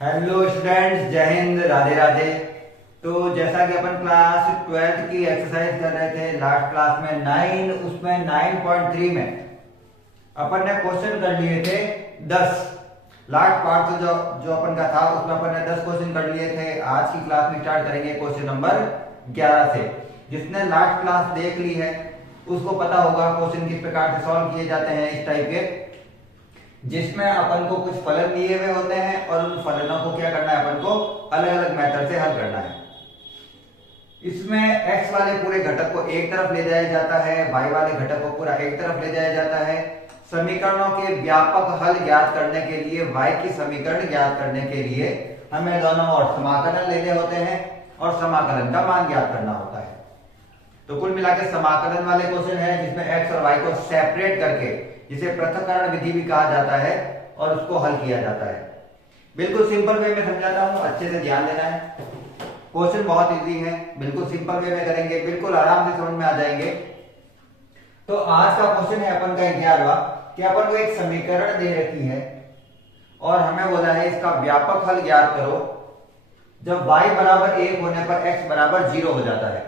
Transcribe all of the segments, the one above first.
Hello students, जय हिंद, राधे राधे। तो जैसा कि अपन क्लास 12th की एक्सरसाइज कर रहे थे लास्ट क्लास में 9, उसमें 9.3 में अपन ने क्वेश्चन कर लिए थे 10। लास्ट पार्ट तो जो अपन का था उसमें अपन ने 10 क्वेश्चन कर लिए थे। आज की क्लास में स्टार्ट करेंगे क्वेश्चन नंबर 11 से। जिसने लास्ट क्लास देख ली है उसको पता होगा क्वेश्चन किस प्रकार से सॉल्व किए जाते हैं इस टाइप के, जिसमें अपन को कुछ फलन दिए हुए होते हैं और उन फलनों को क्या करना है, अपन को अलग अलग मेथड से हल करना है। इसमें x वाले पूरे घटक को एक तरफ ले जाया जाता है, y वाले घटक को पूरा एक तरफ ले जाया जाता है। समीकरणों के व्यापक हल ज्ञात करने के लिए, y की समीकरण ज्ञात करने के लिए हमें दोनों ओर समाकलन लेने होते हैं और समाकलन का मान ज्ञात करना होता है। तो कुल मिलाकर समाकलन वाले क्वेश्चन है जिसमें x और y को सेपरेट करके, जिसे पृथक्करण विधि भी कहा जाता है, और उसको हल किया जाता है। बिल्कुल सिंपल वे में समझाता हूं, अच्छे से ध्यान देना है। क्वेश्चन बहुत इजी है, बिल्कुल सिंपल वे में करेंगे, बिल्कुल आराम से समझ में आ जाएंगे। तो आज का क्वेश्चन है अपन का 11वां कि अपन को एक समीकरण दे रखी है और हमें बोला है इसका व्यापक हल ज्ञात करो जब y बराबर 1 होने पर x बराबर 0 हो जाता है।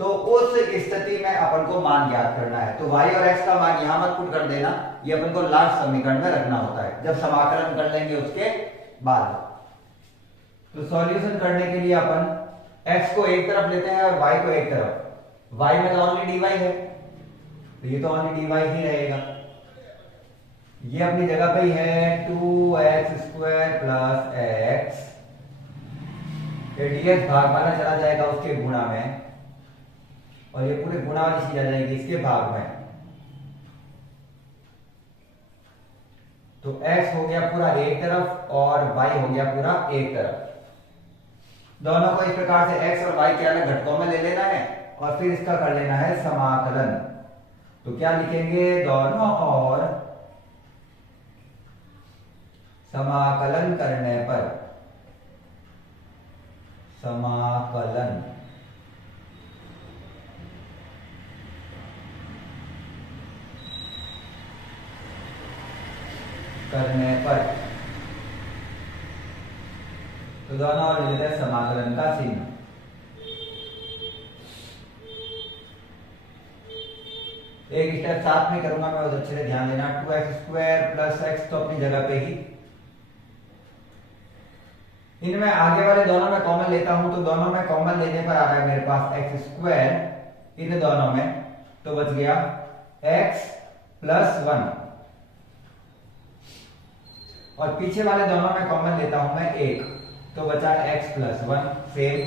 तो उस स्थिति में अपन को मान ज्ञात करना है। तो y और x का मान यहां मत पुट कर देना, ये अपन को लास्ट समीकरण में रखना होता है जब समाकलन कर लेंगे उसके बाद। तो सॉल्यूशन करने के लिए अपन x को एक तरफ लेते हैं और y को एक तरफ। y में तो ओनली dy है तो ये तो ओनली dy ही रहेगा। ये अपनी जगह पे ही है 2x square plus x, dx भाग वाला चला जाएगा उसके गुणा में, और ये पूरे गुणा वाली चीज आ जाएगी इसके भाग में। तो x हो गया पूरा एक तरफ और y हो गया पूरा एक तरफ। दोनों को इस प्रकार से x और y के अलग घटकों में ले लेना है और फिर इसका कर लेना है समाकलन। तो क्या लिखेंगे, दोनों और समाकलन करने पर, समाकलन करने पर, तो दोनों और ले लेते हैं समाकलन का चिन्ह। एक स्टेप साथ में करूंगा मैं, बहुत अच्छे से ध्यान देना। 2x स्क्वायर प्लस x तो अपनी जगह पे ही, इनमें आगे वाले दोनों में कॉमन लेता हूं तो दोनों में कॉमन लेने पर आ रहा है मेरे पास x स्क्वायर इन दोनों में, तो बच गया x प्लस 1, और पीछे वाले दोनों में कॉमन लेता हूं मैं 1, तो बचा x प्लस 1 सेम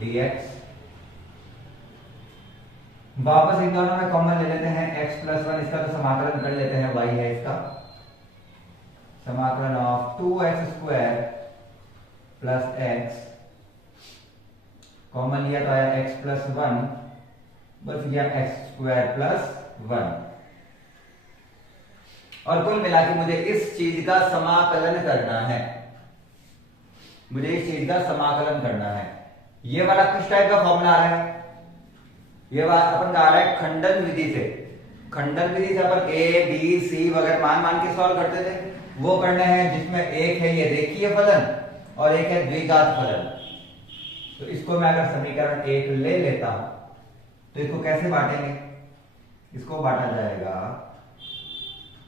dx। वापस इन दोनों में कॉमन ले लेते हैं x प्लस 1, इसका तो समाकलन कर लेते हैं, y है इसका समाकलन of 2x square plus x, common लिया तो आया x प्लस 1, बच गया x स्क्वायर प्लस 1। और कुल मिला के मुझे इस चीज का समाकलन करना है, मुझे इस चीज का समाकलन करना है। ये वाला किस टाइप का फॉर्मूला आ रहा है, ये अपन का आ रहा है खंडन विधि से। खंडन विधि से अपन a b c वगैरह मान मान के सॉल्व करते थे, वो करने हैं जिसमें एक है ये रेखीय फलन और एक है द्विघात फलन। तो इसको मैं अगर समीकरण 1 ले लेता हूं तो इसको कैसे बांटेंगे, इसको बांटा जाएगा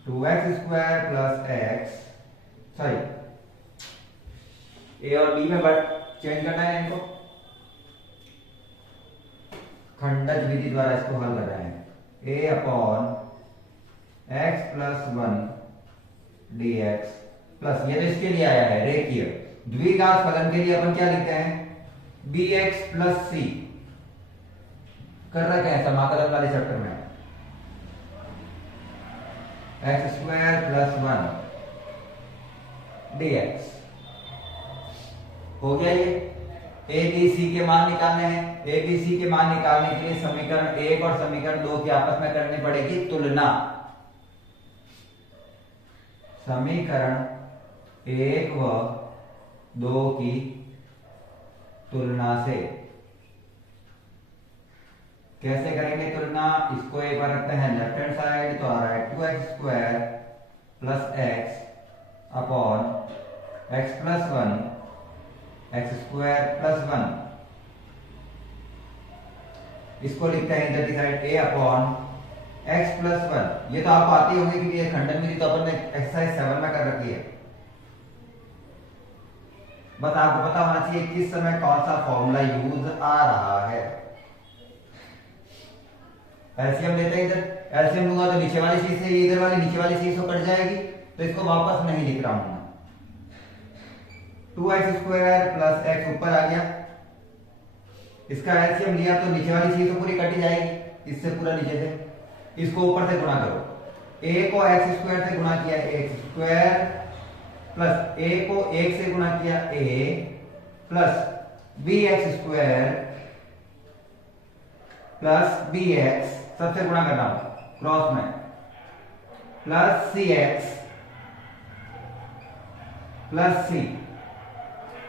2x square plus x, sorry a और b में चेंज करना है इनको, खंडज विधि द्वारा इसको हल कर रहे हैं। a upon x plus 1 dx plus, ये तो इसके लिए आया है रेखीय। द्विघात फलन के लिए अपन क्या लिखते हैं, bx प्लस c कर रखे हैं समाकलन वाले चैप्टर में, x स्क्वायर प्लस 1 dx हो गया। ये a b c के मान निकालने हैं, a b c के मान निकालने के लिए समीकरण 1 और समीकरण 2 की आपस में करनी पड़ेगी तुलना। समीकरण 1 व 2 की तुलना से कैसे करेंगे तुलना, इसको एक बार रखते हैं लेफ्ट हैंड साइड, तो आ रहा है 2x square plus x upon x plus one x square plus one, इसको लिखते हैं इधर की साइड ए अपॉन एक्स प्लस वन। ये तो आपको आती होगी क्योंकि ये खंडन विधि तो अपन ने एक्सरसाइज 7 में कर रखी है। बस आपको पता होना चाहिए किस समय कौन सा फॉर्मूला यूज आ रहा है। एलसीएम लेते हैं, इधर एलसीएम लूंगा तो नीचे वाली चीज से इधर वाली नीचे वाली चीज तो कट जाएगी, तो इसको वापस नहीं लिख रहा हूं। 2x स्क्वायर प्लस एक्स ऊपर आ गया, इसका एलसीएम लिया तो नीचे वाली चीज तो पूरी कट जाएगी, इससे पूरा नीचे से इसको ऊपर से गुणा करो। a को एक्स स्क्वायर से गुणा किया एक्स स्क्वायर प्लस a को 1 से गुणा किया a plus b x square plus b x, सबसे गुणा कर रहा हूं क्रॉस में, plus c x plus c,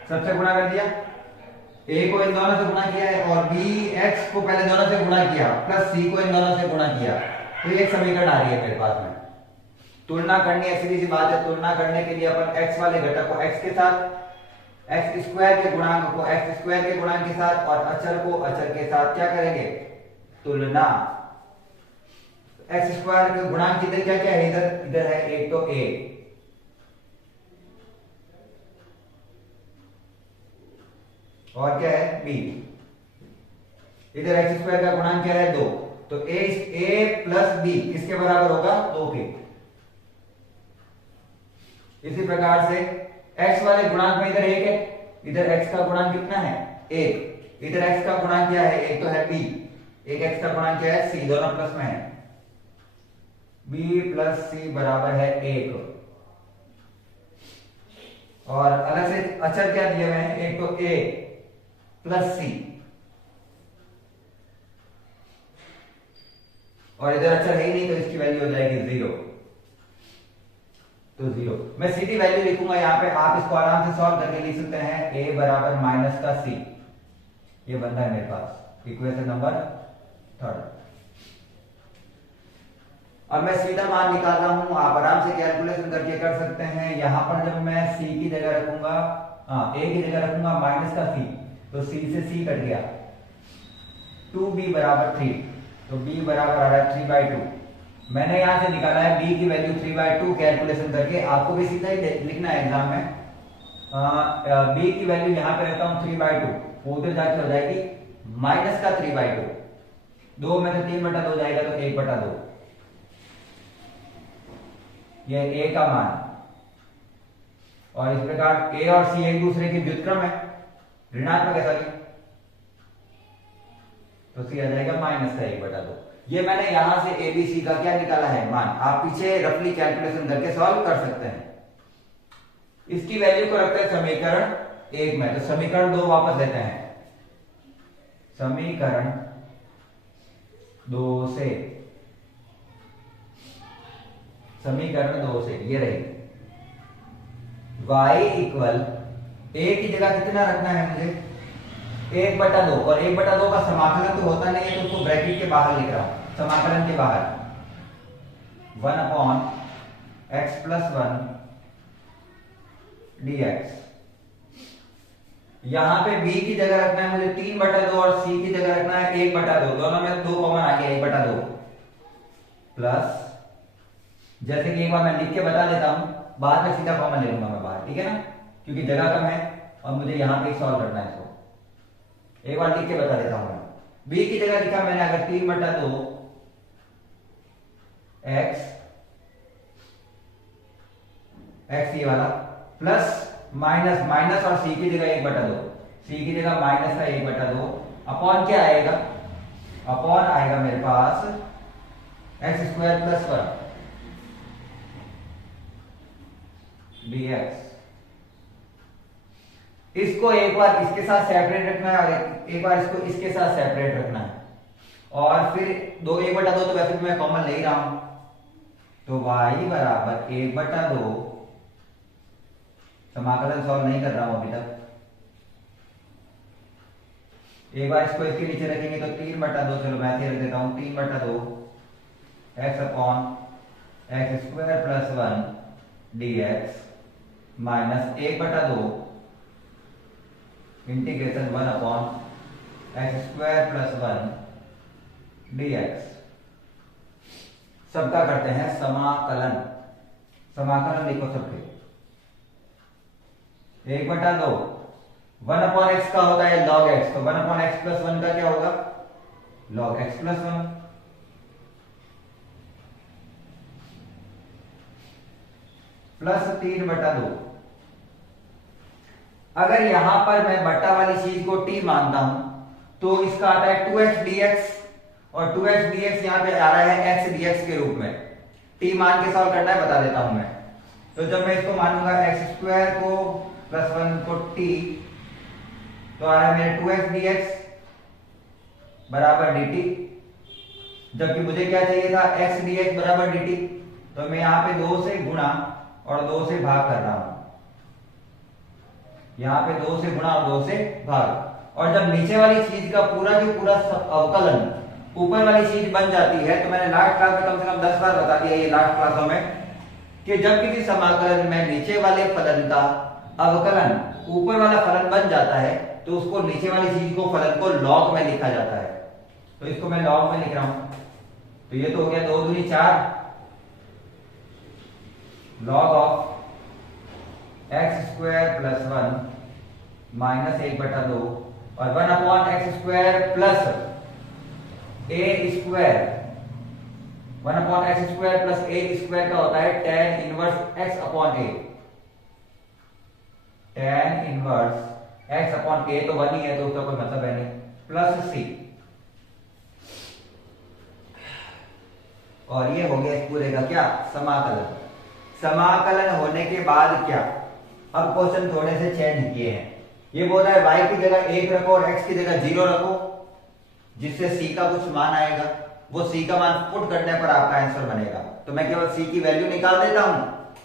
सबसे गुणा कर दिया। a को इन दोनों से गुणा किया है और बी एक्स को पहले दोनों से गुणा किया, प्लस सी को इन दोनों से गुणा किया, तो एक समीकरण आ रही है मेरे पास में। तुलना करनी है, सीधी सी बात है। तुलना करने के लिए अपन x वाले घटक को x के साथ, x स्क्वायर के गुणांक को x स्क्वायर के गुणांक के साथ और अचर को अचर के साथ क्या करेंगे, तुलना। x स्क्वायर के गुणांक इधर क्या क्या है, इधर है एक तो a, और क्या है b, इधर x स्क्वायर का गुणांक क्या है 2, तो a प्लस b किसके बराबर होगा 2 के। इसी प्रकार से x वाले गुणांक में इधर 1 है, इधर x का गुणांक कितना है 1, इधर x का गुणांक क्या है, एक तो है b, एक x का गुणांक क्या है c, दोनों प्लस में है, b प्लस c बराबर है 1। और अलग से अचर क्या दिए हुए हैं, एक तो a प्लस c, और इधर अचर है ही नहीं तो इसकी वैल्यू हो जाएगी 0, तो 0। मैं सीधी वैल्यू लिखूंगा यहाँ पे, आप इसको आराम से सॉल्व करके लिख सकते हैं a बराबर माइनस का c, ये बनता है मेरे पास इक्वेशन नंबर 3। अब मैं सीधा मान निकाल रहा हूं, आप आराम से कैलकुलेशन करके कर सकते हैं। यहां पर जब मैं c की जगह रखूंगा, a की जगह रखूंगा माइनस का c, तो c से c कट गया, 2b बराबर 3, तो b बराबर आ रहा है 3/2। मैंने यहां से निकाला है b की वैल्यू 3/2 कैलकुलेशन करके, आपको भी सीधा ही लिखना है एग्जाम में। b की वैल्यू यहां पे रखता हूं 3/2, वो उधर जाके हो जाएगी माइनस का 3/2, 2 में से 3/2 जाएगा तो 1/2, ये a का मान। और इस प्रकार a और c एक दूसरे के व्युत्क्रम है, ऋणात्मक है सॉरी, तो c आ जाएगा माइनस का 1/2। ये मैंने यहां से ABC का क्या निकाला है मान, आप पीछे रफली कैलकुलेशन करके सॉल्व कर सकते हैं। इसकी वैल्यू को रखते हैं समीकरण 1 में, तो समीकरण 2 वापस लेते हैं, समीकरण 2 से, समीकरण 2 से ये रही y इक्वल a की जगह कितना रखना है मुझे 1/2, और 1/2 का समाकलन तो होता नहीं है तो उसको ब्रैकेट के बाहर लिख रहा हूं, समाकलन के बाहर 1/x + 1 dx। यहां पे b की जगह रखना है मुझे 3/2 और c की जगह रखना है 1/2, दोनों में 2 कॉमन आ गया 1/2, प्लस जैसे कि एक बार मैं लिख के बता देता हूं, बाद में सीधा कॉमन ले लूंगा मैं बाहर, ठीक है ना, क्योंकि जगह कम है और मुझे यहां पे सॉल्व करना है इसको। एक बार लिख के बता देता हूं मैं, b की जगह लिखा मैंने अगर 3/2 x ये वाला प्लस माइनस माइनस और c की जगह 1/2, c की जगह माइनस का 1/2 अपॉन क्या आएगा, अपॉन आएगा मेरे पास x² + 1 dx। इसको एक बार इसके साथ सेपरेट रखना है और एक बार इसको इसके साथ सेपरेट रखना है, और फिर 1/2 तो वैसे भी मैं कॉमन ले ही रहा हूं, तो y बराबर 1/2, समाकलन सॉल्व नहीं कर रहा हूं अभी तक, एक बार इसको इसके नीचे रखेंगे तो 3/2, चलो मैं ऐसे रख देता हूं 3/2 x upon x² + 1 dx minus 1/2 integration 1/x² + 1 dx। सबका करते हैं समाकलन। समाकलन लिखो सबके। 1/2 1/x का होता है log x, तो 1/x + 1 का क्या होगा? log x + 1 plus 3/2। अगर यहां पर मैं बट्टा वाली चीज को t मानता हूं तो इसका आता है 2x dx, और 2x dx यहां पे आ रहा है x dx के रूप में। t मान के सॉल्व करना है, बता देता हूं मैं। तो जब मैं इसको मानूंगा x² को +1 को t, तो आ रहा है मेरे 2x dx बराबर dt, जबकि मुझे क्या चाहिए था? x dx बराबर dt। तो मैं यहां पे 2 से गुणा और 2 से भाग कर रहा हूं। यहां पे 2 से गुणा और 2 से भाग, और जब नीचे वाली चीज का पूरा की पूरा अवकलन ऊपर वाली चीज बन जाती है, तो मैंने लास्ट क्लास में कम से कम 10 बार बता दिया ये लास्ट क्लासों में, कि जब किसी समाकलन में नीचे वाले फलन का अवकलन ऊपर वाला फलन बन जाता है, तो उसको नीचे वाली चीज को फलन को log में लिखा जाता है। तो इसको मैं log में लिख रहा हूं। तो ये तो हो गया 2 दूनी 4 log ऑफ x² + 1 माइनस 1/2 और 1/x² plus a²। 1/x² plus a² का होता है tan inverse x/a। tan inverse x/a तो 1 ही है, तो उसका कोई मतलब है नहीं, प्लस c। और ये हो गया इस पूरे का क्या? समाकलन। समाकलन होने के बाद क्या? अब क्वेश्चन थोड़े से चेंज किए हैं। ये बोल रहा है y की जगह 1 रखो और x की जगह 0 रखो, जिससे c का कुछ मान आएगा। वो c का मान पुट करने पर आपका आंसर बनेगा। तो मैं केवल c की वैल्यू निकाल देता हूं,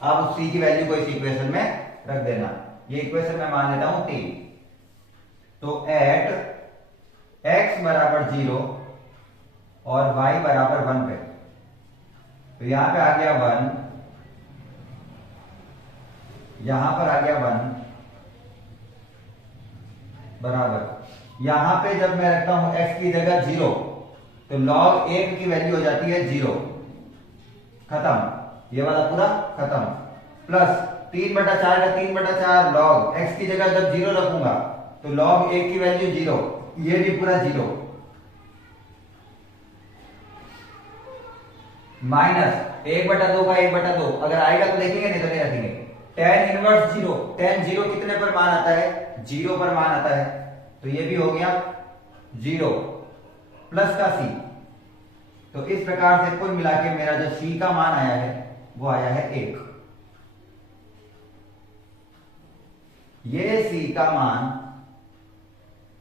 आप उस c की वैल्यू को इस इक्वेशन में रख देना। ये इक्वेशन में मान लेता हूं 3। तो एट x बराबर 0 और y बराबर 1 पे, तो यहां पे आ गया 1, यहां पर आ गया 1 बराबर, यहां पे जब मैं रखता हूं x की जगह 0, तो log 1 की वैल्यू हो जाती है 0। खत्म, ये वाला पूरा खत्म। प्लस 3/4 का 3/4 log x की जगह जब 0 रखूंगा तो log 1 की वैल्यू 0, ये भी पूरा 0। माइनस 1/2 का 1/2 अगर आएगा तो देखेंगे, नहीं तो नहीं रखेंगे। tan इनवर्स 0, tan 0 कितने पर मान आता है? 0 पर मान आता है, तो ये भी हो गया 0 प्लस का c। तो इस प्रकार से कुल मिला के मेरा जो c का मान आया है वो आया है 1। ये c का मान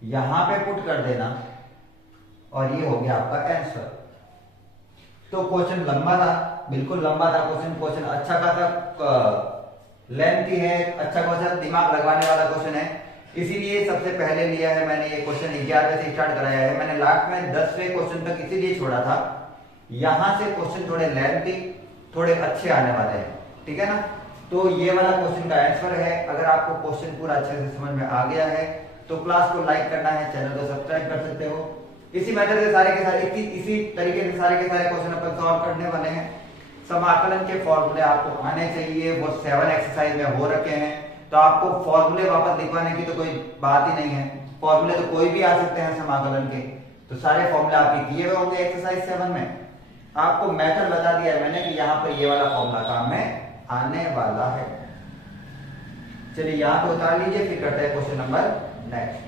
यहां पे पुट कर देना और ये हो गया आपका आंसर। तो क्वेश्चन लंबा था, बिल्कुल लंबा था क्वेश्चन अच्छा खासा लेंथी है, अच्छा क्वेश्चन, दिमाग लगवाने वाला क्वेश्चन है। इसीलिए सबसे पहले लिया है मैंने ये क्वेश्चन 11वें से स्टार्ट कराया है। मैंने लास्ट में 10वें क्वेश्चन तक इसीलिए छोड़ा था, यहां से क्वेश्चन थोड़े लेंथी, थोड़े अच्छे आने वाले हैं, ठीक है ना। तो ये वाला क्वेश्चन का आंसर है। अगर आपको क्वेश्चन पूरा अच्छे से समझ में आ गया है तो क्लास को लाइक करना है, चैनल को सब्सक्राइब कर सकते हो। इसी मेथड से सारे के सारे इसी तरीके से सारे के सारे क्वेश्चन अपन सॉल्व करने वाले हैं। समाकलन के फॉर्मूले आपको आने चाहिए, वो 7 एक्सरसाइज में हो रखे हैं, तो आपको फॉर्मूले वापस लिखवाने की तो कोई बात ही नहीं है। फॉर्मूले तो कोई भी आ सकते हैं समाकलन के, तो सारे फॉर्मूले आपके किए हुए होंगे एक्सरसाइज 7 में। आपको मेथड बता दिया है मैंने कि यहाँ पर ये वाला फॉर्मूला काम में आने वाला है। चलिए यहाँ पे उतार लीजिए, फिर करते हैं क्वेश्चन नंबर नेक्स्ट।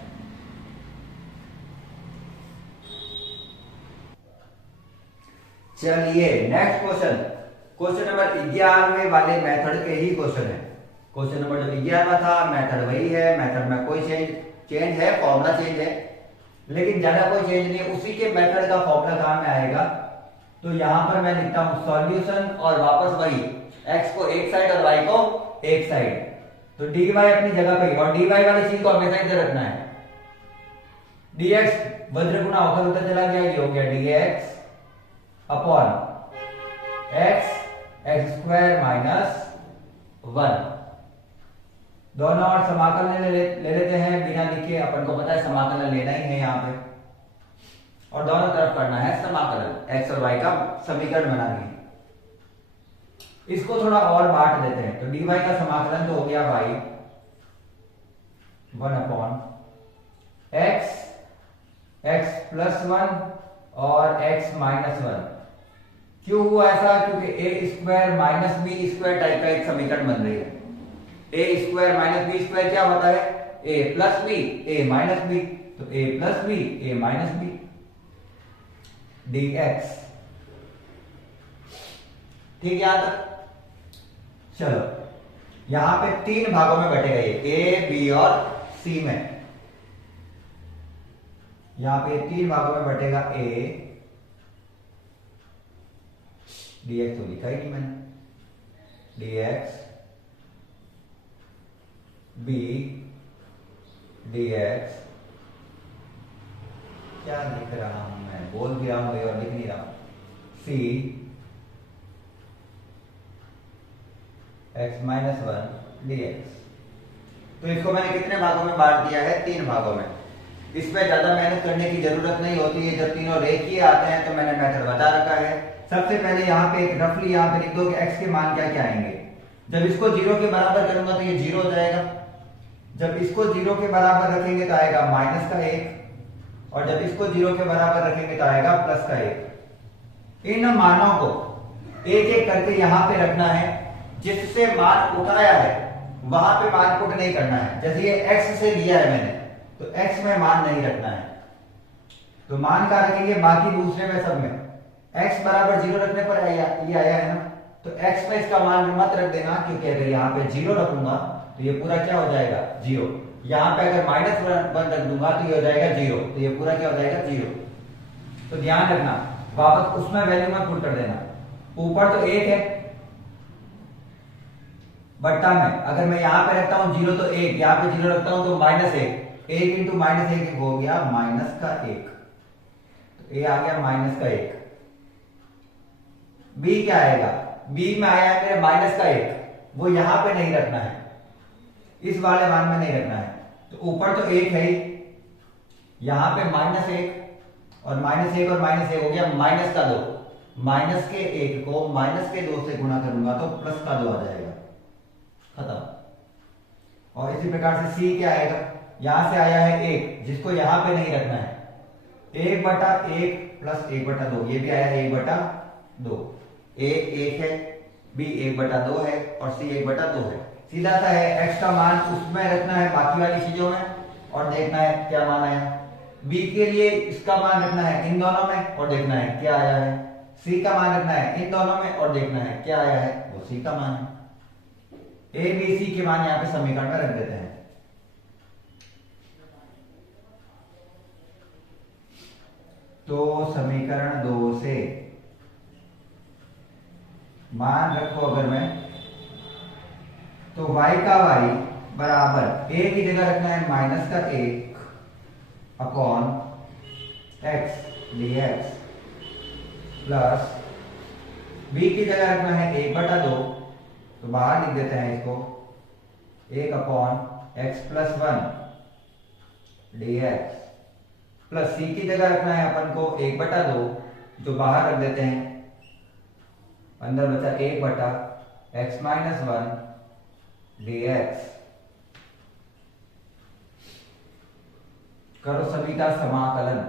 चलिए नेक्स्ट क्वेश्चन नंबर 11वें वाले मेथड के ही क्वेश्चन है। क्वेश्चन नंबर जो 11वां था मेथड वही है, मेथड में कोई चेंज है, फॉर्मूला चेंज है, लेकिन ज्यादा कोई चेंज नहीं है। उसी के मेथड का फॉर्मूला काम में आएगा। तो यहां पर मैं लिखता हूं सॉल्यूशन और वापस वही x को एक साइड और y को एक साइड, तो dy अपनी जगह पे, और dy वाली चीज को हमेशा इधर रखना है। dx वज्र गुणा होकर उधर चला गया, ये हो गया dx अपॉन x x² - 1। दोनों और समाकलन ले लेते हैं बिना लिखे, अपन को पता है समाकलन लेना ही है यहाँ पे, और दोनों तरफ करना है समाकलन, एक्स और वाई का समीकरण बनानी है। इसको थोड़ा और बांट देते हैं, तो dy का समाकलन तो हो गया y 1/x, x + 1 और x - 1। क्यों हुआ ऐसा? क्योंकि a² - b² टाइप का एक समीकरण बन रही है। a² - b² क्या होता है? a + b a - b, तो a + b a - b dx। ठीक है यहां तक? चलो यहां पे 3 भागों में बटेगा ये, a b और c में। यहां पे 3 भागों में बटेगा a, dx तो लिखा ही नहीं मैंने, dx b dx, क्या लिख रहा हूं मैं? बोल भी रहा हूं और लिख नहीं रहा हूं, c x - 1 dx। तो इसको मैंने कितने भागों में बांट दिया है? 3 भागों में। इसमें ज्यादा मेहनत करने की जरूरत नहीं होती है, जब तीनों रेखीय आते हैं तो मैंने मेथड बता रखा है। सबसे पहले यहाँ पे एक रफली यहाँ पे लिख दो कि x के मान क्या क्या आएंगे। जब इसको 0 के बराबर करूंगा तो ये 0 हो जाएगा, जब इसको 0 के बराबर रखेंगे तो आएगा -1, और जब इसको 0 के बराबर रखेंगे तो आएगा +1। इन मानों को एक एक करके यहां पे रखना है, जिससे मान उठाया है वहां पे मान पुट नहीं करना है। जैसे ये x से लिया है मैंने, तो x में मान नहीं रखना है, तो मान का रखेंगे बाकी दूसरे में सब में। x बराबर 0 रखने पर ये आया है ना, तो x में इसका मान मत रख देना, क्योंकि अगर यहाँ पे 0 रखूंगा तो ये पूरा क्या हो जाएगा? 0। यहाँ पे अगर -1 रख दूंगा तो ये हो जाएगा 0, तो ये पूरा क्या हो जाएगा? 0। तो ध्यान रखना, वापस उसमें वैल्यू मत पुट कर देना। ऊपर तो 1 है, बट्टा में अगर मैं यहाँ पे रखता हूँ 0 तो 1, यहाँ पे 0 रखता हूं तो -1, 1 × -1 हो गया -1, तो a आ गया -1। b क्या आएगा? b में आया है मेरे -1, वो यहां पे नहीं रखना है, इस वाले मान में नहीं रखना है। तो ऊपर तो 1 है ही, यहां पे -1 और -1 और -1 हो गया -2। -1 को -2 से गुणा करूंगा तो +2 आ जाएगा, खत्म। और इसी प्रकार से c क्या आएगा? यहां से आया है 1, जिसको यहां पे नहीं रखना है, 1/1 + 1/2, ये भी आया है 1/2। a 1 है, b 1/2 है और c 1/2 है। सीधा सा है, x का मान उसमें रखना है बाकी वाली चीजों में, और देखना है क्या मान आया। b के लिए इसका मान रखना है इन दोनों में और देखना है क्या आया है। c का मान रखना है इन दोनों में और देखना है क्या आया है, वो c का मान है। a b c के मान यहाँ पे समीकरण में रख देते हैं। तो समीकरण 2 से मान रखो अगर मैं, तो y का y बराबर a की जगह रखना है -1 upon x dx, plus b की जगह रखना है 1/2, तो बाहर लिख देते हैं इसको 1 upon x + 1 dx, plus c की जगह रखना है अपन को 1/2, जो बाहर रख देते हैं, अंदर बचा 1/x - 1 dx। करो सभी का समाकलन,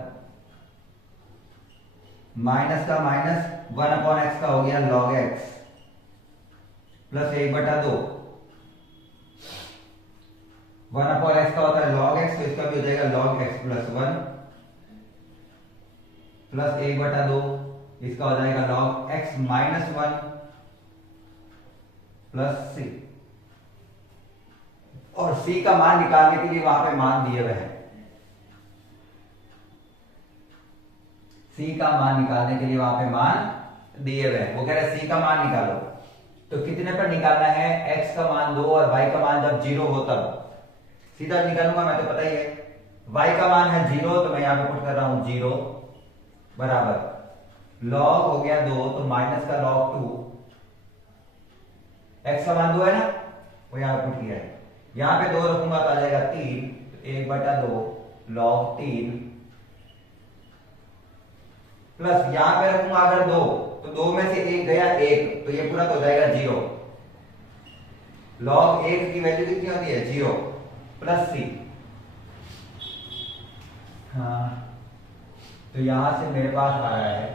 माइनस का माइनस 1/x का हो गया log x प्लस 1/2, 1/x का होता है log x, तो इसका भी हो जाएगा log x + 1 प्लस 1/2, इसका हो जाएगा log x - 1 प्लस c। और c का मान निकालने के लिए वहां पे मान दिए हुए हैं, c का मान निकालने के लिए वहां पे मान दिए हुए हैं। वो कह रहे हैं c का मान निकालो, तो कितने पर निकालना है? x का मान 2 और y का मान जब 0 हो तब सीधा निकालूंगा मैं, तो पता ही है। y का मान है 0, तो मैं यहां पे पुट कर रहा हूं 0 बराबर log हो गया 2, तो माइनस का log 2, x का मान 2 है ना, वो यहां पुट किया है। यहाँ पे 2 रखूंगा तो आ जाएगा 3, तो 1/2 log 3 प्लस यहाँ पे रखूंगा अगर 2, तो 2 में से 1 गया 1, तो ये पूरा तो हो जाएगा 0। log 1 की वैल्यू कितनी होती है 0 प्लस c। हाँ, तो यहां से मेरे पास आ रहा है,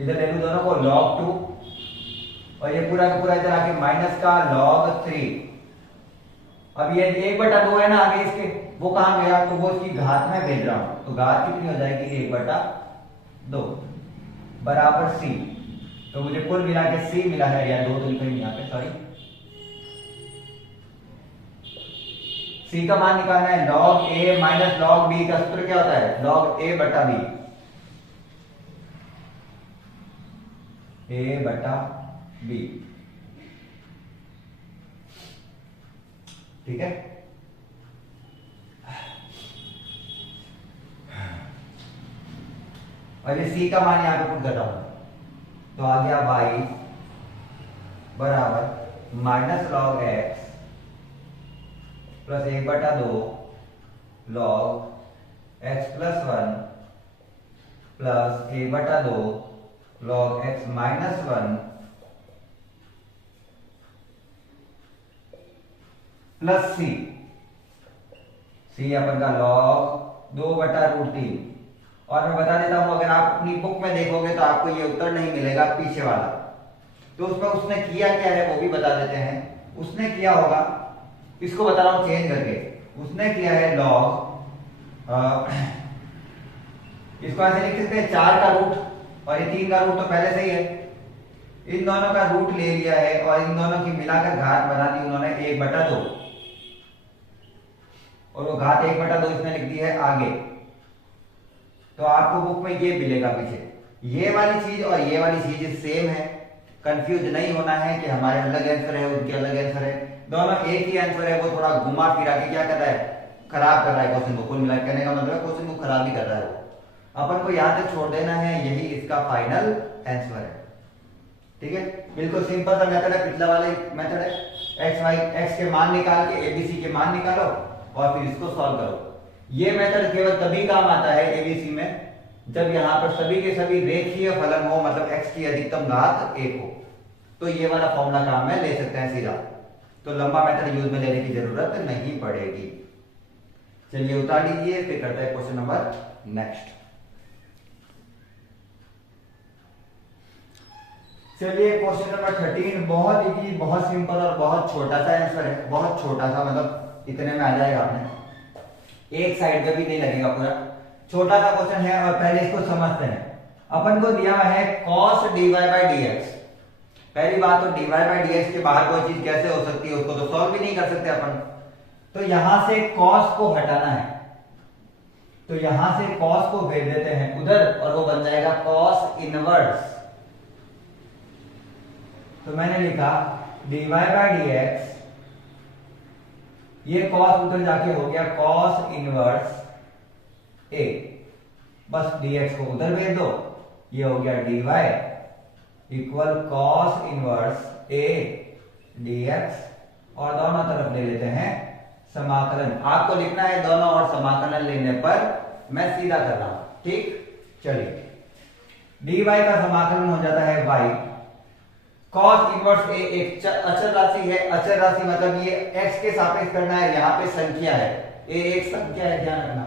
इधर ले लूं दोनों को log 2 और ये पूरा का पूरा इधर आके माइनस का log 3। अब ये 1/2 है ना आगे इसके, वो कहां गया, तो वो इसकी घात में भेज रहा हूं, तो घात कितनी हो जाएगी 1/2 बराबर c। तो मुझे कुल मिला के c मिला है, या 2 तो लिखा ही यहाँ पे, सॉरी। c का मान निकालना है, log a minus log b का सूत्र क्या होता है, log a बटा b, a बटा b, ठीक है। और ये c का मान यहां पे पुट करता हूं, तो आ गया y बराबर minus log x plus 1/2 log x plus 1 plus 1/2 log x minus 1 plus c अपन का log 2/√3। और मैं बता देता हूं, अगर आप अपनी बुक में देखोगे तो आपको ये उत्तर नहीं मिलेगा पीछे वाला, तो उसमें उसने किया क्या है वो भी बता देते हैं। उसने किया होगा, इसको बता रहा हूं चेंज करके, उसने किया है log, इसको ऐसे लिख सकते हैं 4 का रूट और ये 3 का रूट तो पहले से ही है, इन दोनों का रूट ले लिया है और इन दोनों की मिलाकर घात बना दी उन्होंने 1/2, और वो घात 1/2 इसने लिख दी है आगे। तो आपको बुक में ये मिलेगा पीछे, ये वाली चीज और ये वाली चीज सेम है, कंफ्यूज नहीं होना है कि हमारे अलग आंसर है उनके अलग आंसर है, दोनों एक ही आंसर है। वो थोड़ा घुमा फिरा के क्या कर रहा है, खराब कर रहा है क्वेश्चन को, कुल मिला कहने का मतलब है क्वेश्चन को खराब ही कर रहा है वो। अपन को यहाँ तक छोड़ देना है, यही इसका फाइनल आंसर है, ठीक है। बिल्कुल सिंपल सा मेथड है, पिछला वाला मेथड है, एक्स के मान निकाल के एबीसी के मान निकालो और फिर इसको सॉल्व करो। ये मेथड केवल तभी काम आता है एबीसी में जब यहां पर सभी के सभी रेखीय फलन हो, मतलब x की अधिकतम घात 1 हो, तो ये वाला फॉर्मूला काम में ले सकते हैं सीधा, तो लंबा मेथड यूज में लेने की जरूरत नहीं पड़ेगी। चलिए उतार लीजिए, फिर करते हैं क्वेश्चन नंबर नेक्स्ट। चलिए क्वेश्चन नंबर 13 बहुत इजी, बहुत सिंपल और बहुत छोटा सा आंसर है, बहुत छोटा सा, मतलब इतने में आ जाएगा, आपने एक साइड का भी नहीं लगेगा, पूरा छोटा सा क्वेश्चन है। और पहले इसको समझते हैं, अपन को दिया है cos dy/dx। पहली बात तो dy/dx के बाहर कोई चीज कैसे हो सकती है, उसको तो सॉल्व भी नहीं कर सकते अपन, तो यहां से cos को हटाना है, तो यहां से cos को भेज देते हैं उधर और वो बन जाएगा cos इनवर्स। तो मैंने लिखा dy/dx, ये cos उधर जाके हो गया cos इनवर्स a, बस dx को उधर भेज दो, ये हो गया dy equal cos inverse a dx, और दोनों तरफ ले लेते हैं समाकलन। आपको लिखना है दोनों, और समाकलन लेने पर मैं सीधा कर रहा हूं, ठीक। चलिए dy का समाकलन हो जाता है y, cos इनवर्स a एक अचर राशि है, अचर राशि मतलब ये x के सापेक्ष करना है, यहाँ पे संख्या है, a एक संख्या है, ध्यान रखना।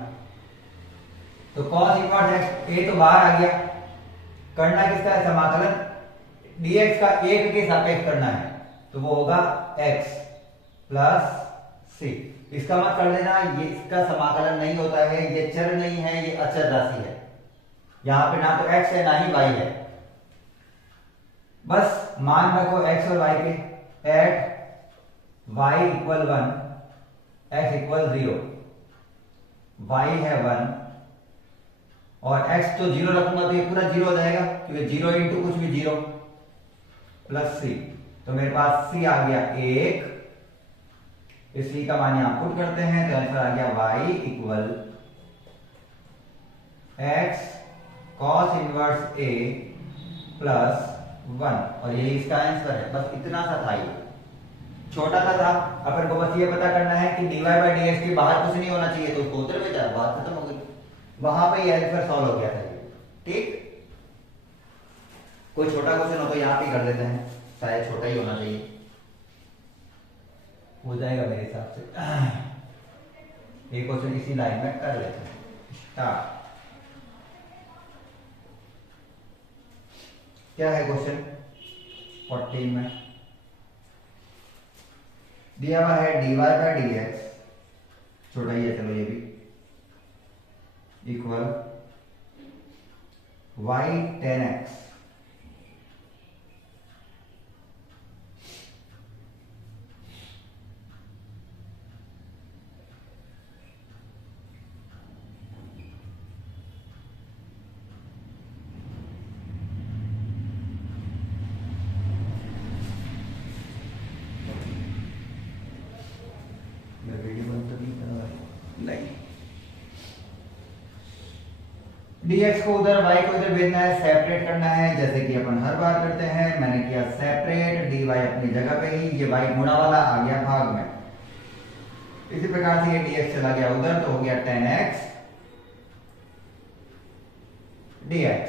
तो cos इनवर्स x, a तो बाहर आ गया, करना किसका है समाकलन, dx का 1 के सापेक्ष करना है, तो वो होगा x प्लस c। इसका मत कर देना, ये इसका समाकलन नहीं होता है, ये चर नहीं है, ये अचर राशि है, यहां पे ना तो x है ना ही y है। बस मान रखो x और y के, at y equal 1 x equal 0, y है 1 और x तो 0 रखूंगा तो ये पूरा 0 हो जाएगा, क्योंकि 0 इंटू कुछ भी 0 प्लस c, तो मेरे पास c आ गया 1, इस c का मान यहां पुट करते हैं, तो आंसर आ गया y equal x cos inverse a plus 1, और यही इसका आंसर है। बस इतना सा था ये, छोटा सा था, अपन को बस ये पता करना है कि dy बाई डी एक्स के बाहर कुछ नहीं होना चाहिए, तो उसको उधर भेजा, बात खत्म हो गई। वहां पे ये आंसर सॉल्व हो गया था। ठीक, कोई छोटा क्वेश्चन हो तो यहाँ पे कर देते हैं, शायद छोटा ही होना चाहिए, हो जाएगा मेरे हिसाब से। एक क्वेश्चन इसी लाइन में कर लेते हैं। स्टार्ट। क्या है क्वेश्चन 14 में? दिया हुआ है dy बाई डी एक्स, छोटा ही है, चलो ये भी, equal y tan x dx को उधर y को इधर भेजना है, सेपरेट करना है, जैसे कि अपन हर बार करते हैं। मैंने किया सेपरेट, dy अपनी जगह पे ही, ये y गुणा वाला आ गया भाग में। इसी प्रकार से ये dx चला गया उधर, तो हो गया tan x dx।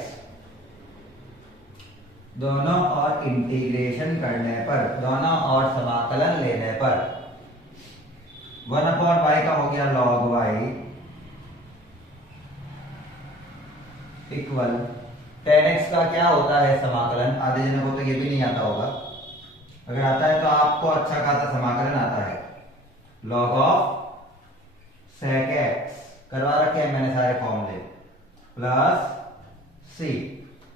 दोनों और इंटीग्रेशन करने पर, दोनों और समाकलन लेने पर 1/y का हो गया log y equal tan x का क्या होता है समाकलन, आधे जनों को तो ये भी नहीं आता होगा, अगर आता है तो आपको अच्छा खासा समाकलन आता है, log ऑफ sec x करवा रखे हैं मैंने सारे फॉर्मूले, प्लस c,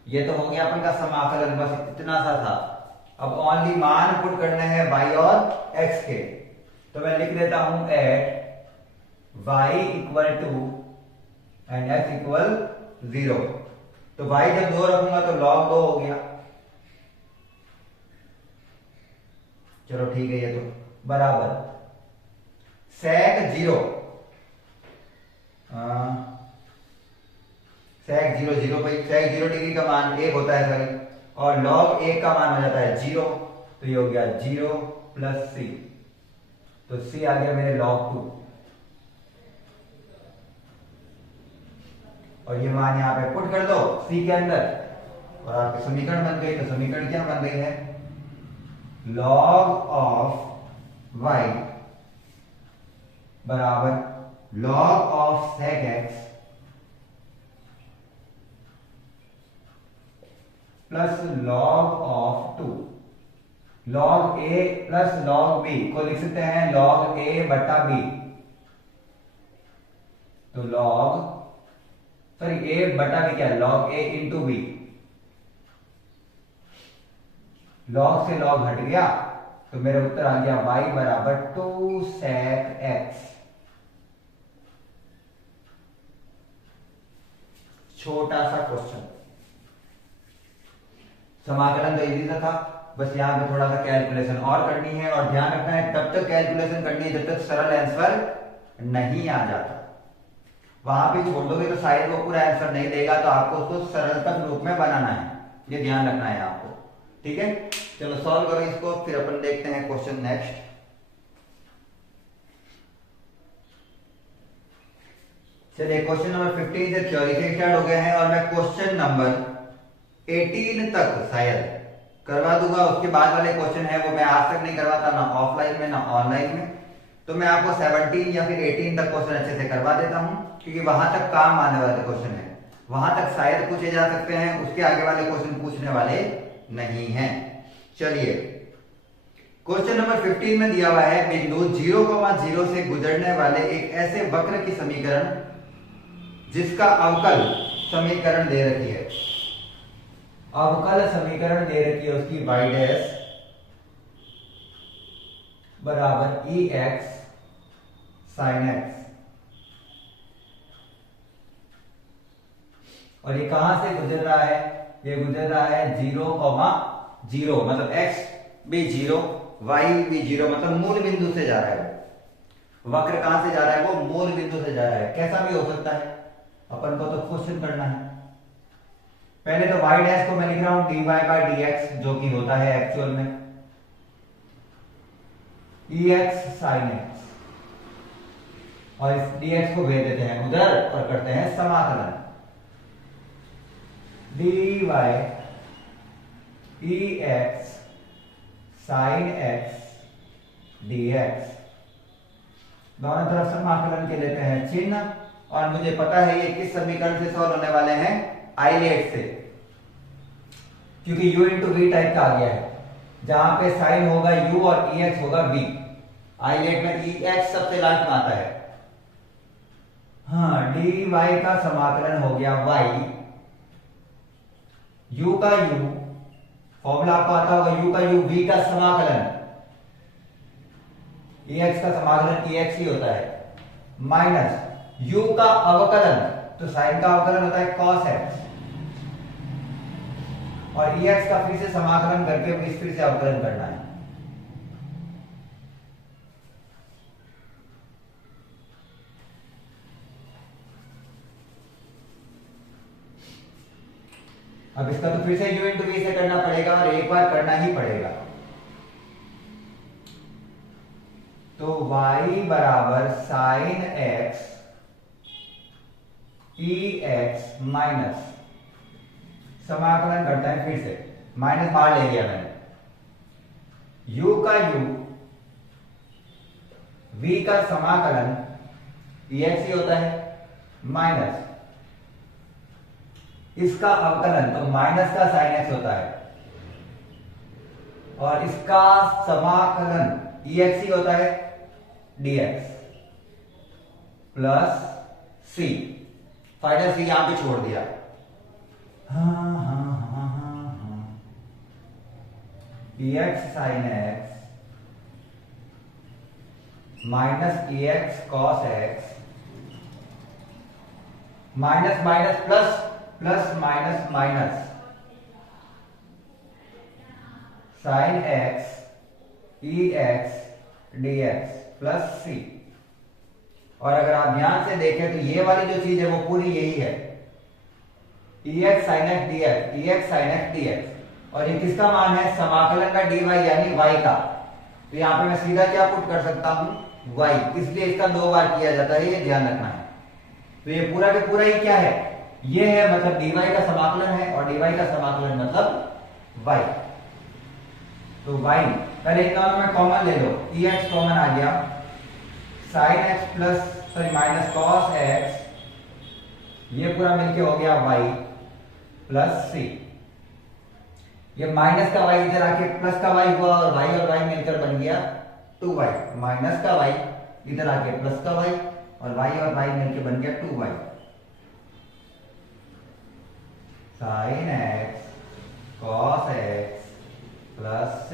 ये तो हो गया अपन का समाकलन, बस इतना सा था। अब ओनली मान पुट करने हैं y और x के, तो मैं लिख देता हूं at y equal to and x equal 0, तो y जब 2 रखूंगा तो log 2 हो गया। चलो ठीक है, ये तो बराबर sec 0 sec 0 0 पे sec 0 डिग्री का मान 1 होता है सॉरी, और log 1 का मान हो जाता है 0, तो ये हो गया 0 प्लस c, तो c आ गया मेरे log 2, और ये मान यहां पे पुट कर दो c के अंदर, और आपकी समीकरण बन गई। तो समीकरण क्या बन गई है, log ऑफ y बराबर log of sec x plus log of 2, log a plus log b को लिख सकते हैं log a बटा b, तो log सॉरी a बटा b क्या है, log a into b, log से log हट गया, तो मेरा उत्तर आ गया y बराबर 2 sec x। छोटा सा क्वेश्चन, समाकलन तो इजी सा था, बस यहां पे थोड़ा सा कैलकुलेशन और करनी है, और ध्यान रखना है तब तक कैलकुलेशन करनी है जब तक सरल आंसर नहीं आ जाता। वहां पे छोड़ दोगे तो शायद वो पूरा आंसर नहीं देगा, तो आपको उसको सरलतम रूप में बनाना है, ये ध्यान रखना है आपको। ठीक है, चलो सॉल्व करो इसको, फिर अपन देखते हैं क्वेश्चन नेक्स्ट। चलिए क्वेश्चन नंबर 15 से थ्योरी से स्टार्ट हो गए हैं, और मैं क्वेश्चन नंबर 18 तक शायद करवा दूंगा, उसके बाद वाले क्वेश्चन है वो मैं आज तक नहीं करवाता, ना ऑफलाइन में ना ऑनलाइन में, तो मैं आपको 17 या फिर 18 तक क्वेश्चन अच्छे से करवा देता हूं, क्योंकि वहां तक काम आने वाले क्वेश्चन है, वहां तक शायद पूछे जा सकते हैं, उसके आगे वाले क्वेश्चन पूछने वाले नहीं हैं। चलिए क्वेश्चन नंबर 15 में दिया हुआ है बिंदु 0,0 से गुजरने वाले एक ऐसे वक्र की समीकरण जिसका अवकल समीकरण दे रखी है, अवकल समीकरण दे रखी है उसकी y डैश बराबर ex sin x, और ये कहां से गुजर रहा है, ये गुजर रहा है 0,0 मतलब x भी 0 y भी 0, मतलब मूल बिंदु से जा रहा है। वक्र कहां से जा रहा है, वो मूल बिंदु से जा रहा है, कैसा भी हो सकता है, अपन को तो क्वेश्चन करना है। पहले तो y डैश को मैं लिख रहा हूं dy बाई dx, जो कि होता है एक्चुअल में ई एक्स साइन एक्स, और इस dx को भेज देते हैं उधर और करते हैं समाकलन। dy ई एक्स साइन एक्स dx, दोनों तरफ समाकलन के लेते हैं चिन्ह, और मुझे पता है ये किस समीकरण से सॉल्व होने वाले हैं, आइलेट से, क्योंकि u इंटू वी टाइप का आ गया है, जहां पे साइन होगा u और ex होगा v। आइलेट में ex सबसे लास्ट में आता है। हाँ, dy का समाकलन हो गया y, u का u, फॉर्मूला आपको आता होगा u का u, v का समाकलन, ex का समाकलन ex ही होता है, माइनस u का अवकलन, तो साइन का अवकलन होता है cos x, और ex का फिर से समाकलन करके इस फिर से अवकलन करना है। अब इसका तो फिर से u इंटू वी से करना पड़ेगा, और एक बार करना ही पड़ेगा। तो y बराबर साइन x ई एक्स माइनस, समाकलन करता है फिर से, माइनस बाहर ले लिया मैंने, u का u, v का समाकलन ex ही होता है, माइनस इसका अवकलन, तो माइनस का साइन x होता है, और इसका समाकलन ex ही होता है, dx plus c, final c यहां पे छोड़ दिया। ex sine x minus ex cos x, minus minus plus, plus minus minus, sine x ex dx plus c। और अगर आप ध्यान से देखें तो ये वाली जो चीज है वो पूरी यही है, ex sin x dx, ex sin x dx, और ये किसका मान है, समाकलन का dy यानी y का। तो यहां पे मैं सीधा क्या पुट कर सकता हूं, y, इसलिए इसका 2 बार किया जाता है, ये ध्यान रखना है। तो ये पूरा के पूरा ही क्या है, ये है मतलब dy का समाकलन है, और dy का समाकलन मतलब y। तो y पहले इन दोनों में कॉमन ले लो, ex कॉमन आ गया, sine x plus sorry minus cos x, ये पूरा मिलके हो गया y प्लस c। ये माइनस का y इधर आके प्लस का y हुआ, और y और y मिलकर बन गया 2y, माइनस का y इधर आके प्लस का y, और y और y मिलकर बन गया 2y। Sine x cos x plus c,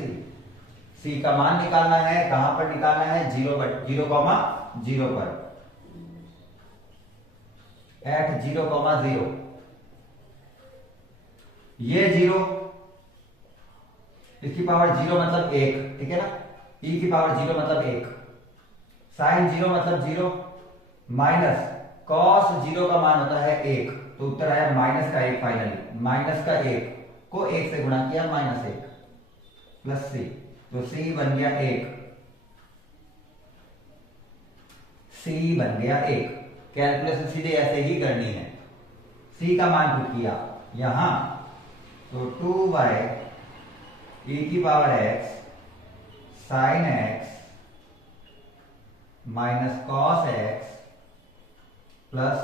c का मान निकालना है, कहां पर निकालना है, 0 पर, एट 0, ये 0, इसकी पावर 0 मतलब 1, ठीक है ना, e की पावर 0 मतलब 1, साइन 0 मतलब 0, माइनस कॉस 0 का मान होता है 1, तो उत्तर आया माइनस का 1। फाइनली माइनस का 1 को 1 से गुणा किया, माइनस 1 प्लस c, तो c बन गया 1, c बन गया 1। कैलकुलेशन सीधे ऐसे ही करनी है, c का मान पुट किया यहां, तो 2y e की power x sine x minus cos x plus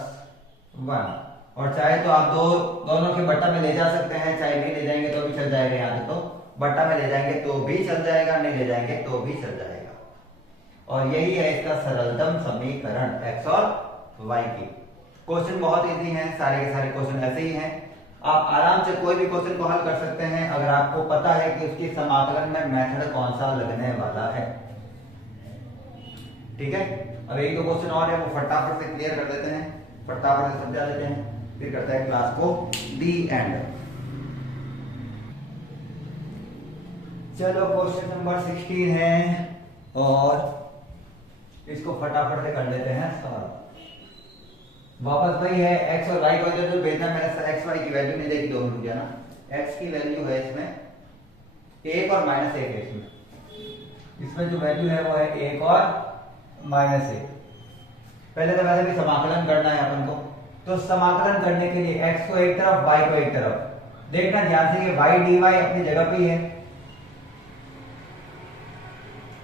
1। और चाहे तो आप दोनों के बट्टा में ले जा सकते हैं, चाहे नहीं ले जाएंगे तो भी चल जाएगा, यहाँ पे तो बट्टा में ले जाएंगे तो भी चल जाएगा, नहीं ले जाएंगे तो भी चल जाएगा। और यही है इसका सरलतम समीकरण x और y की। क्वेश्चन बहुत इजी हैं, सारे के सारे क्वेश्चन ऐसे ही हैं, आप आराम से कोई भी क्वेश्चन को हल कर सकते हैं अगर आपको पता है कि उसकी समाकलन में मेथड कौन सा लगने वाला है। ठीक है, अब एक दो क्वेश्चन और है, वो फटाफट से क्लियर कर देते हैं, फटाफट से समझा देते हैं, फिर करते हैं क्लास को दी एंड। चलो क्वेश्चन नंबर 16 है, और इसको फटाफट से कर लेते हैं सॉल्व। वापस वही है, x और y को इधर जो भेजना, मैंने x y की वैल्यू नहीं देखी, 2 मिनट ना, x की वैल्यू है इसमें 1 और -1 है, इसमें इसमें जो वैल्यू है वो है 1 और -1। पहले तो वैसे भी समाकलन करना है अपन को, तो समाकलन करने के लिए x को एक तरफ y को एक तरफ, देखना ध्यान से कि y dy अपनी जगह पे ही है,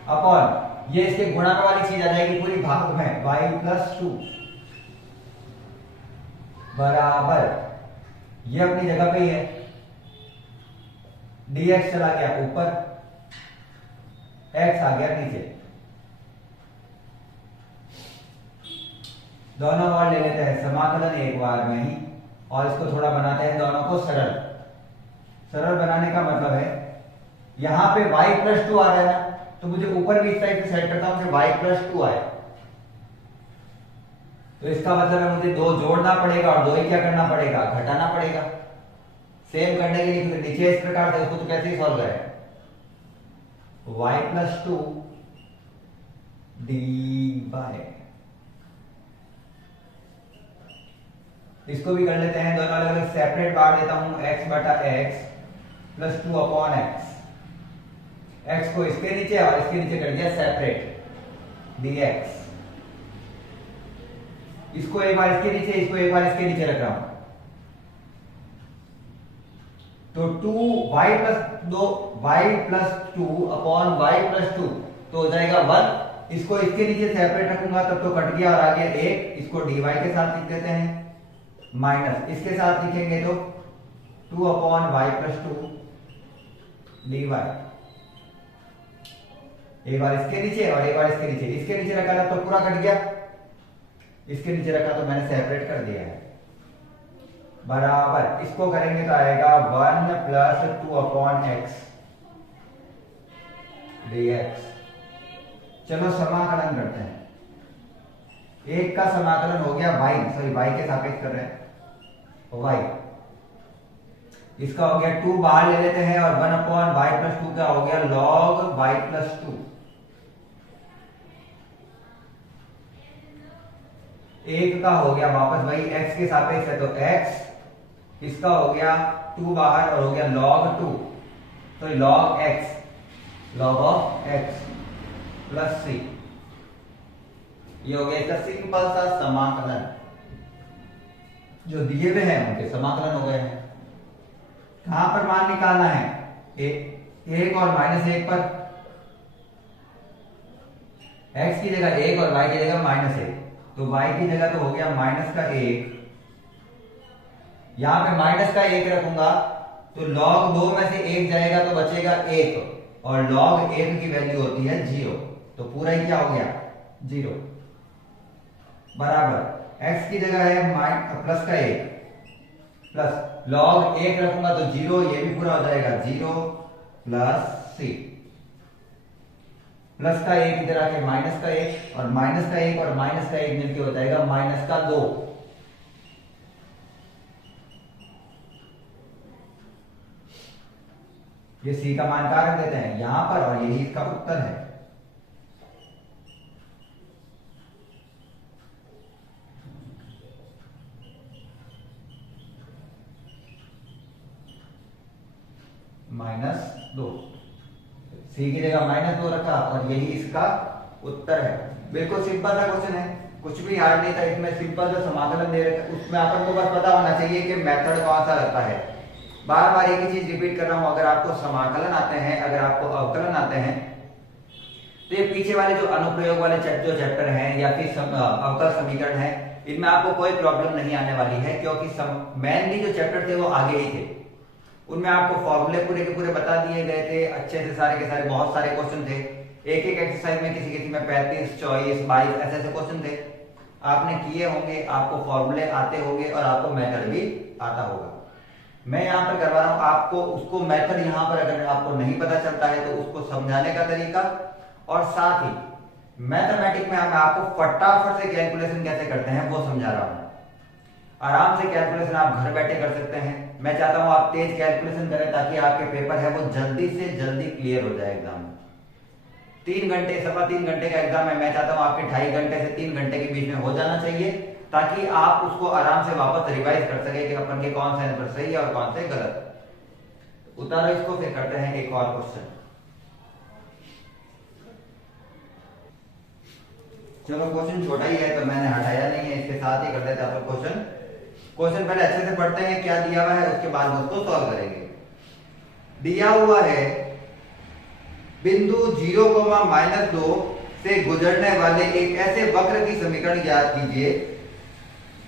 अपॉन ये इसके गुणा वाली चीज आ जाएगी पूरी भाग में y+2 बराबर ये अपनी जगह पे ही है, dx चला गया ऊपर, x आ गया नीचे। दोनों और ले लेते हैं समाकलन एक बार में ही, और इसको थोड़ा बनाते हैं दोनों को सरल। सरल बनाने का मतलब है यहां पे y+2 आ रहा है ना, तो मुझे ऊपर भी इस साइड से सेट करता हूं कि y+2 आए, तो इसका मतलब है मुझे दो जोड़ना पड़ेगा और दो ही क्या करना पड़ेगा, घटाना पड़ेगा। सेम करने के लिए नीचे इस प्रकार से उसको तो कैसे ही सॉल्व करें, y+2 dy, इसको भी कर लेते हैं, दोनों अलग अलग सेपरेट बांट देता हूं, x/x+2 अपॉन x, x को इसके नीचे और इसके नीचे कर दिया सेपरेट dx, इसको एक बार इसके नीचे, इसको एक बार इसके नीचे रख रहा हूं, तो 2y+2 अपॉन y+2 तो हो जाएगा 1, इसको इसके नीचे सेपरेट रखूंगा तब तो कट गया और आ गया 1, इसको dy के साथ लिख देते हैं, माइनस इसके साथ लिखेंगे तो 2 अपॉन y+2 dy, एक बार इसके नीचे और एक बार इसके नीचे, इसके नीचे रखा था तो पूरा कट गया, इसके नीचे रखा तो मैंने सेपरेट कर दिया है, बराबर इसको करेंगे तो आएगा 1+2 अपॉन x dx। चलो समाकलन करते हैं, एक का समाकलन हो गया y के सापेक्ष कर रहे हैं y, इसका हो गया 2 बाहर ले लेते हैं और 1 अपॉन y+2 का हो गया log y+2, एक का हो गया वापस वही x के सापेक्ष है तो x, इसका हो गया 2 बाहर और हो गया log 2, तो log x, log of x plus c, ये हो गया इसका सिंपल सा समाकलन, जो दिए हुए हैं उनके समाकलन हो गए हैं। कहां पर मान निकालना है, एक और -1 पर, x की जगह 1 और y की जगह -1, तो y की जगह तो हो गया -1, यहां पे -1 रखूंगा तो log 2 में से 1 जाएगा तो बचेगा 1, और log 1 की वैल्यू होती है 0, तो पूरा ही क्या हो गया 0, बराबर x की जगह है +1 प्लस log 1 रखूंगा तो 0, ये भी पूरा हो जाएगा 0 प्लस c, प्लस का 1 इधर आके माइनस का 1 और माइनस का 1 और माइनस का 1 मिलके हो जाएगा -2, ये c का मान क्या रख देते हैं यहां पर, और यही इसका उत्तर है। -2, सी की जगह -2 रखा और यही इसका उत्तर है। बिल्कुल सिंपल सा क्वेश्चन है, कुछ भी हार्ड नहीं था इसमें, सिंपल सा समाकलन दे रखा, उसमें अपन को बस पता होना चाहिए कि मेथड कौन सा रहता है। बार बार एक ही चीज रिपीट कर रहा हूं, अगर आपको समाकलन आते हैं, अगर आपको अवकलन आते हैं, तो ये पीछे वाले जो अनुप्रयोग वाले जो चैप्टर हैं या फिर अवकल समीकरण है, इनमें आपको कोई प्रॉब्लम नहीं आने वाली है, क्योंकि मेनली जो चैप्टर थे वो आगे ही थे, उनमें आपको फॉर्मूले पूरे के पूरे बता दिए गए थे अच्छे से, सारे के सारे बहुत सारे क्वेश्चन थे, एक एक एक्सरसाइज में किसी किसी में 35, 24, 22 ऐसे ऐसे क्वेश्चन थे, आपने किए होंगे, आपको फॉर्मूले आते होंगे और आपको मेथड भी आता होगा। मैं यहाँ पर करवा रहा हूँ आपको उसको मेथड, यहाँ पर अगर आपको नहीं पता चलता है तो उसको समझाने का तरीका, और साथ ही मैथमेटिक में मैं आपको फटाफट से कैलकुलेशन कैसे करते हैं वो समझा रहा हूँ। आराम से कैलकुलेशन आप घर बैठे कर सकते हैं। मैं चाहता हूं आप तेज कैलकुलेशन करें ताकि आपके पेपर है वो जल्दी से जल्दी क्लियर हो जाए एग्जाम में। 3 घंटे 3.25 घंटे का एग्जाम है, मैं चाहता हूं आपके 2.5 घंटे से 3 घंटे के बीच में हो जाना चाहिए, ताकि आप उसको आराम से वापस रिवाइज कर सके कि अपन के कौन सा आंसर सही है और कौन से गलत। उतारो इसको, फिर करते हैं एक और क्वेश्चन। चलो क्वेश्चन छोटा ही है तो मैंने हटाया नहीं है, इसके साथ ही कर देते हैं क्वेश्चन। क्वेश्चन पहले अच्छे से पढ़ते हैं क्या दिया हुआ है, उसके बाद उसको सॉल्व करेंगे। दिया हुआ है बिंदु 0,-2 से गुजरने वाले एक ऐसे वक्र की समीकरण ज्ञात कीजिए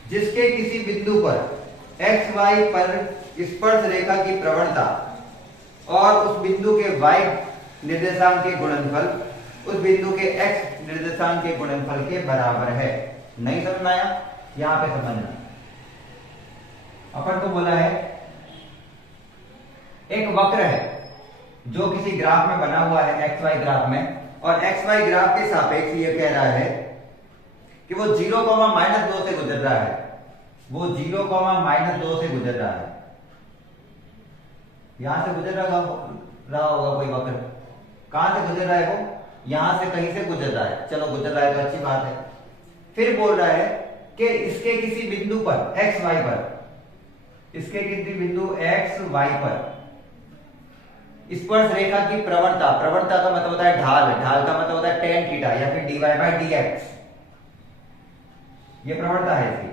जिसके किसी बिंदु पर x y पर स्पर्श रेखा की प्रवणता और उस बिंदु के y निर्देशांक के गुणनफल उस बिंदु के x निर्देशांक के गुणनफल के बराबर है। नहीं समझ में आया? यहां पे समझना। अपन को बोला है एक वक्र है जो किसी ग्राफ में बना हुआ है, एक्स वाई ग्राफ में, और एक्स वाई ग्राफ के सापेक्ष ये कह रहा है कि वो 0,-2 से गुजर रहा है, वो 0,-2 से गुजर रहा है। यहां से गुजर रहा होगा कोई वक्र, कहां से गुजर रहा है? वो यहां से कहीं से गुजर रहा है। चलो गुजर रहा है तो अच्छी बात है। फिर बोल रहा है कि इसके किसी बिंदु पर एक्स वाई पर, इसके किसी बिंदु एक्स वाई पर स्पर्श रेखा की प्रवणता, प्रवणता का मतलब होता है ढाल, ढाल का मतलब होता है tan थीटा या फिर dy/dx, ये प्रवणता है इसकी।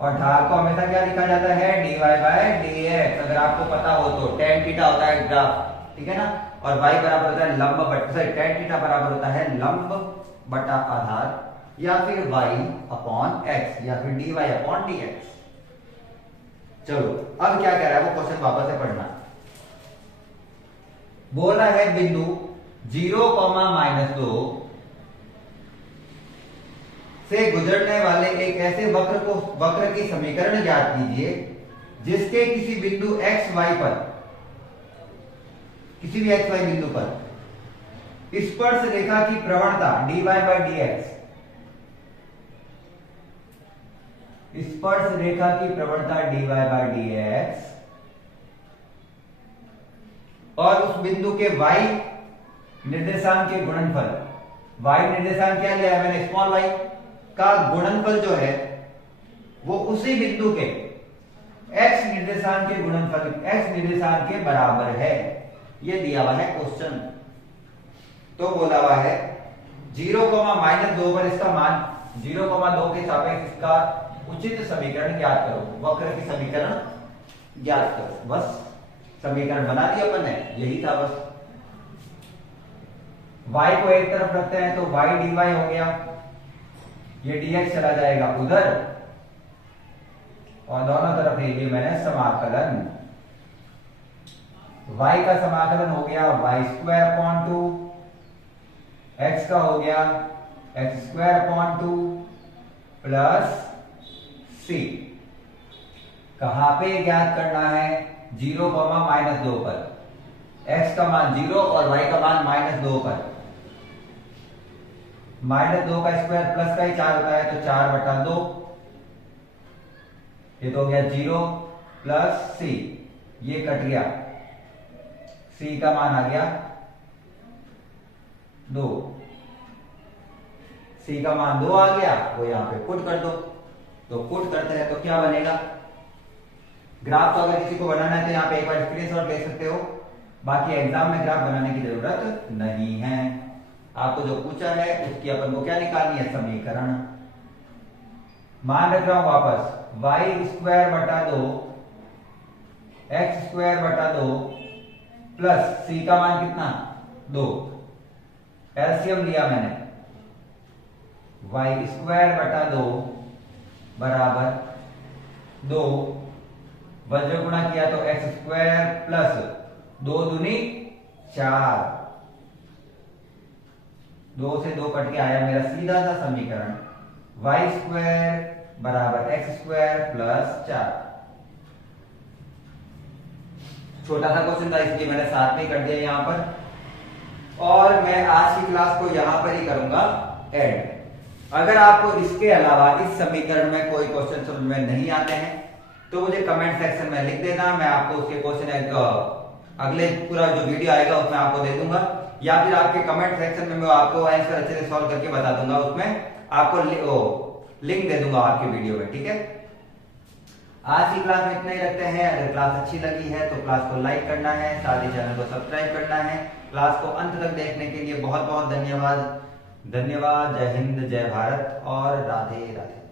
और ढाल को हमेशा क्या लिखा जाता है? dy/dx। अगर आपको पता हो तो tan थीटा होता है ग्राफ, ठीक है ना, और y बराबर होता है लंब बटा, सॉरी tan थीटा बराबर होता है लंब बटा आधार या फिर y/x या फिर dy/dx। चलो अब क्या कह रहा है वो क्वेश्चन वापस से पढ़ना। बोल रहा है बिंदु 0,-2 से गुजरने वाले एक ऐसे वक्र की समीकरण ज्ञात कीजिए जिसके किसी बिंदु x y पर, किसी भी x y बिंदु पर स्पर्श रेखा की प्रवणता dy/dx, स्पर्श रेखा की प्रवणता dy/dx और उस बिंदु के y निर्देशांक के गुणनफल, y निर्देशांक क्या लिया है मैंने? स्मॉल y का गुणनफल जो है वो उसी बिंदु के x निर्देशांक के गुणनफल, x निर्देशांक के बराबर है। ये दिया हुआ है क्वेश्चन। तो बोला हुआ है 0,-2 पर इसका मान 0,2 के सापेक्ष इसका उचित समीकरण ज्ञात करो, वक्र की समीकरण ज्ञात करो। बस समीकरण बना दिया अपन ने, यही था बस। y को एक तरफ रखते हैं तो y dy हो गया, ये dx चला जाएगा उधर और दोनों तरफ ये मैंने समाकलन, y का समाकलन हो गया y²/2, x का हो गया x²/2 प्लस c। कहां पे ज्ञात करना है? 0,-2 पर, x का मान 0 और y का मान -2 पर। -2 का स्क्वायर प्लस का ही 4 होता है तो 4/2, ये तो हो गया 0 प्लस c, ये कट गया, c का मान आ गया 2, c का मान 2 आ गया, वो यहां पे पुट कर दो। तो पुट करते हैं तो क्या बनेगा? ग्राफ तो अगर किसी को बनाना है तो यहाँ पे एक बार स्क्रीनशॉट ले सकते हो, बाकी एग्जाम में ग्राफ बनाने की जरूरत नहीं है। आपको जो पूछा है उसकी अपन को क्या निकालनी है? समीकरण। मान रख रहा हूं वापस, y²/2 x²/2 प्लस c का मान कितना? 2। एलसीएम लिया मैंने, y²/2 बराबर 2, वज्र गुणा किया तो x² प्लस 2 दूनी 4, 2 से 2 कट के आया मेरा सीधा सा समीकरण y² बराबर x² प्लस 4। छोटा सा क्वेश्चन था इसलिए मैंने साथ में कर दिया यहां पर, और मैं आज की क्लास को यहां पर ही करूंगा एड। अगर आपको इसके अलावा इस समीकरण में कोई क्वेश्चन समझ में नहीं आते हैं तो मुझे कमेंट सेक्शन में लिख देना, मैं आपको उसके क्वेश्चन अगले पूरा जो वीडियो आएगा उसमें आपको दे दूंगा, या फिर आपके कमेंट सेक्शन में मैं आपको आंसर अच्छे से सॉल्व करके बता दूंगा, उसमें आपको लिंक दे दूंगा आपके वीडियो में, ठीक है। आज की क्लास में इतना ही रखते हैं। अगर क्लास अच्छी लगी है तो क्लास को लाइक करना है, साथ ही चैनल को सब्सक्राइब करना है। क्लास को अंत तक देखने के लिए बहुत बहुत धन्यवाद। धन्यवाद। जय हिंद, जय भारत और राधे राधे।